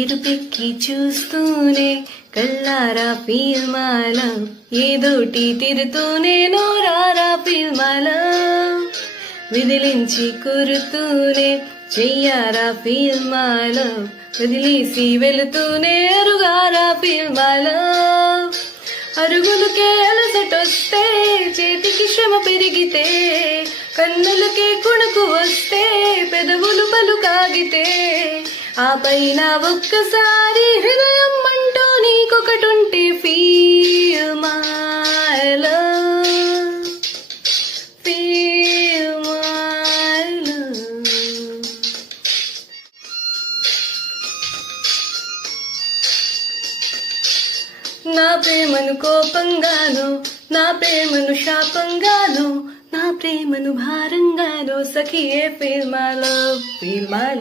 ఇరుపెక్కి చూస్తూనే కళ్ళారా feel my love, ఏదోటి తిరుతూనే నోరారా ఫీల్ మై లవ్, విదిలించి కురుతూనే చెయ్యారా ఫీల్ మై లవ్, వదిలేసి వెళుతూనే అరుగారా ఫీల్ మై లవ్, అరుగులకే అలసటొస్తే చేతికి శ్రమ పెరిగితే, కన్నులకే కుణుకు వస్తే పెదవులు పలుకాగితే, ఆ పైన ఒక్కసారి హృదయం అంటూ నీకొకటుంటే feel my love, feel my love. నా ప్రేమను కోపంగాను, నా ప్రేమను శాపంగాను, నా ప్రేమను భారంగాను, సఖియే feel my love, feel my love.